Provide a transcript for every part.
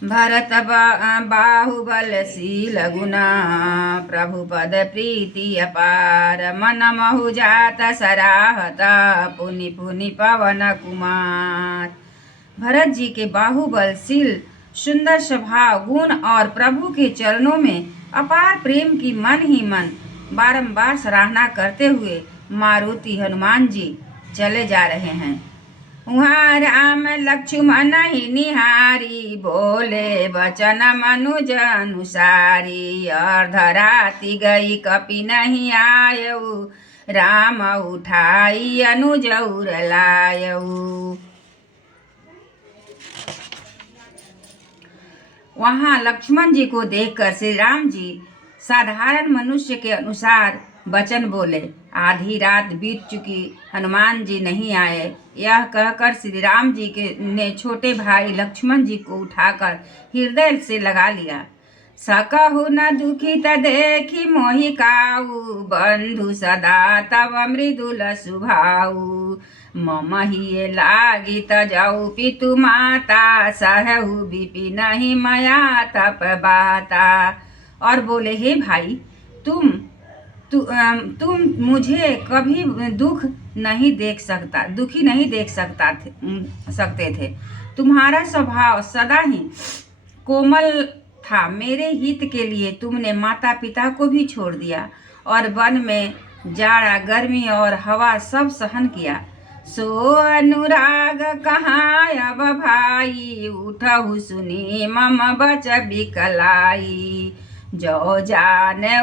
भरत बाहुबलशील गुना प्रभु पद प्रीति अपार मन महु जात सराहत पुनि पुनि पवन कुमार। भरत जी के बाहुबलशील सुंदर स्वभाव गुण और प्रभु के चरणों में अपार प्रेम की मन ही मन बारंबार सराहना करते हुए मारुति हनुमान जी चले जा रहे हैं। वहाँ राम लक्ष्मण ही निहारी बोले वचन मनुज अनुसारी। अर्धराति गई कपि नहीं आयऊ राम उठाई अनुज उर लायऊ। वहाँ लक्ष्मण जी को देखकर श्री राम जी साधारण मनुष्य के अनुसार वचन बोले। आधी रात बीत चुकी, हनुमान जी नहीं आए। यह कहकर श्री राम जी के ने छोटे भाई लक्ष्मण जी को उठाकर हृदय से लगा लिया। सकहु न दुखित देखी मोहि काऊ बंधु सदा तव मृदुल सुभाऊ। मम हिये लागी तजऊ पितु माता सहु विपिन ही मया तप बाता। और बोले, हे भाई, तुम मुझे कभी दुखी नहीं देख सकते थे। तुम्हारा स्वभाव सदा ही कोमल था। मेरे हित के लिए तुमने माता पिता को भी छोड़ दिया और वन में जाड़ा गर्मी और हवा सब सहन किया। सो अनुराग कहाँ अब भाई उठहु सुनी मम बच बिकलाई। जो जाने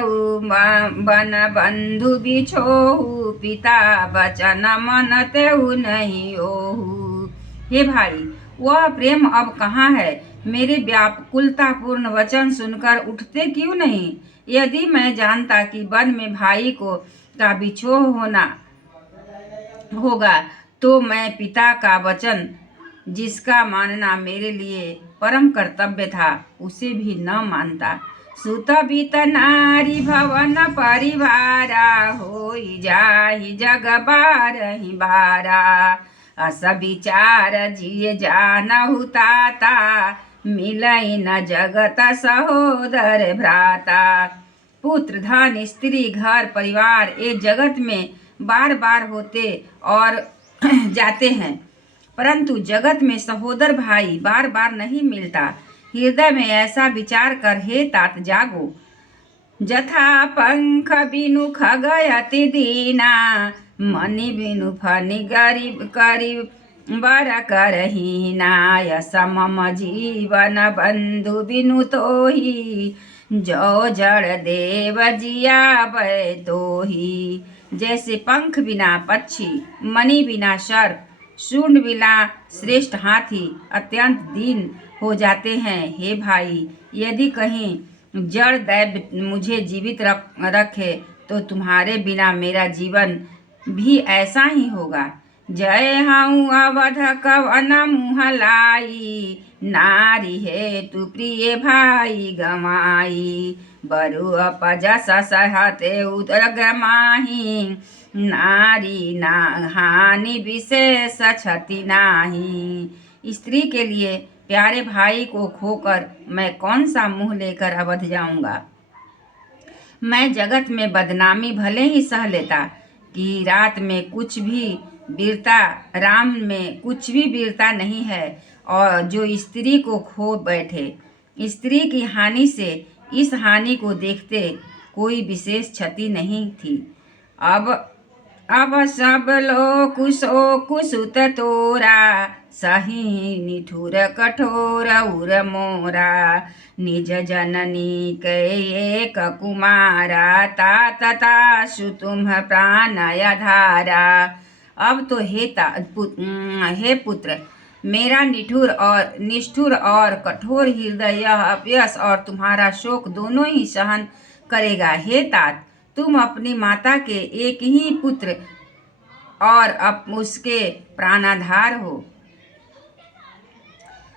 बन बंधु बिछोहु पिता बचन मन तेहु नहीं ओहु। हे भाई, वह प्रेम अब कहाँ है? मेरे व्याकुलतापूर्ण वचन सुनकर उठते क्यों नहीं? यदि मैं जानता कि वन में भाई का बिछोह होना होगा तो मैं पिता का वचन, जिसका मानना मेरे लिए परम कर्तव्य था, उसे भी न मानता। सुत बीत नारी भवन परिवारा होई जाहि जग बारहि बारा। अस विचार जिय जानहु ताता मिलई न जगत सहोदर भ्राता। पुत्र धन स्त्री घर परिवार ये जगत में बार बार होते और जाते हैं, परंतु जगत में सहोदर भाई बार बार नहीं मिलता। हृदय में ऐसा विचार कर हे तात जागो। जथा पंख बिनु खग अति दीना मणि बिनु फनि गरीब करीब बर करहीना। यस मम जीवन बंधु बिनु तोही जो जड़ देव जियावै तोही। जैसे पंख बिना पक्षी, मणि बिना सर्प, शून्य बिना श्रेष्ठ हाथी अत्यंत दीन हो जाते हैं। हे भाई, यदि कहीं जड़ दैव मुझे जीवित रखे तो तुम्हारे बिना मेरा जीवन भी ऐसा ही होगा। जय हूँ अवध कवन मुँह लाई नारी है तू प्रिय भाई गमाई। बरु अपजस सहते उदग माही नारी ना हानि विशेष क्षति नाही। स्त्री के लिए प्यारे भाई को खोकर मैं कौन सा मुंह लेकर अवध जाऊंगा। मैं जगत में बदनामी भले ही सह लेता कि रात में कुछ भी वीरता, राम में कुछ भी वीरता नहीं है और जो स्त्री को खो बैठे। स्त्री की हानि से इस हानि को देखते कोई विशेष क्षति नहीं थी। अब सब लोग कुसुत तोरा सही निठुर कठोर उर मोरा। निज जननी के एक कुमारा तात तुम प्राण धारा। अब तो हे पुत्र, मेरा निष्ठुर और कठोर हृदय यह अपयश और तुम्हारा शोक दोनों ही सहन करेगा। हे तात, तुम अपनी माता के एक ही पुत्र और अब उसके प्राणाधार हो।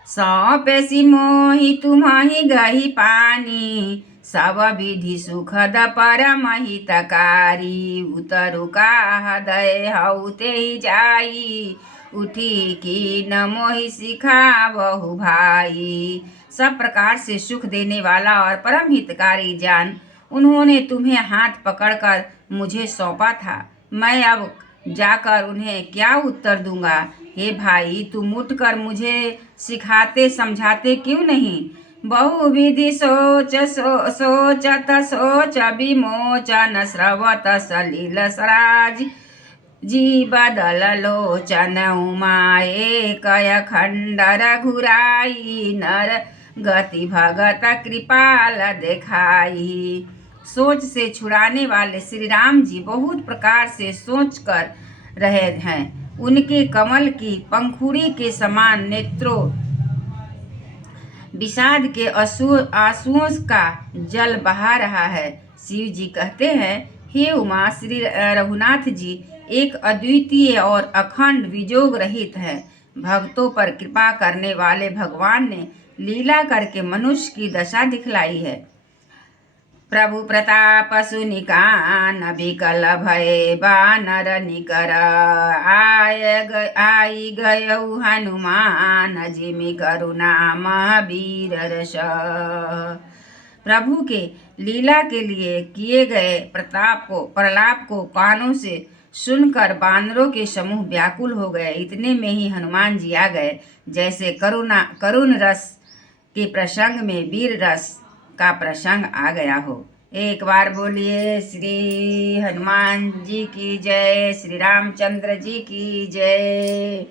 सौंपेसी मोहि तुम्हि गही पानी सब विधि सुखद परम हितकारी। उतरु का हृदय हऊ ते जाई उठी की न मोहि सिखावहु भाई। सब प्रकार से सुख देने वाला और परम हितकारी जान उन्होंने तुम्हें हाथ पकड़कर मुझे सौंपा था। मैं अब जाकर उन्हें क्या उत्तर दूंगा। हे भाई, तुम उठकर मुझे सिखाते समझाते क्यों नहीं। बहुविधि सोचत सोच विमोचन स्रवत सलिल सराज जी बदल लोचन उमाए कय खंड रघुराई नर गति भगत कृपाल दिखाई। सोच से छुड़ाने वाले श्री राम जी बहुत प्रकार से सोच कर रहे हैं। उनके कमल की पंखुड़ी के समान नेत्रों विषाद के आंसुओं का जल बहा रहा है। शिव जी कहते हैं, हे उमा, श्री रघुनाथ जी एक अद्वितीय और अखंड विजोग रहित है। भक्तों पर कृपा करने वाले भगवान ने लीला करके मनुष्य की दशा दिखलाई है। प्रभु प्रताप सुनि कान विकल भय बानर निकर आई गयऊ हनुमान जिमि करुणा महावीर रस। प्रभु के लीला के लिए किए गए प्रलाप को कानों से सुनकर बानरों के समूह व्याकुल हो गए। इतने में ही हनुमान जी आ गए। जैसे करुण रस के प्रसंग में वीर रस का प्रसंग आ गया हो। एक बार बोलिए श्री हनुमान जी की जय, श्री रामचंद्र जी की जय।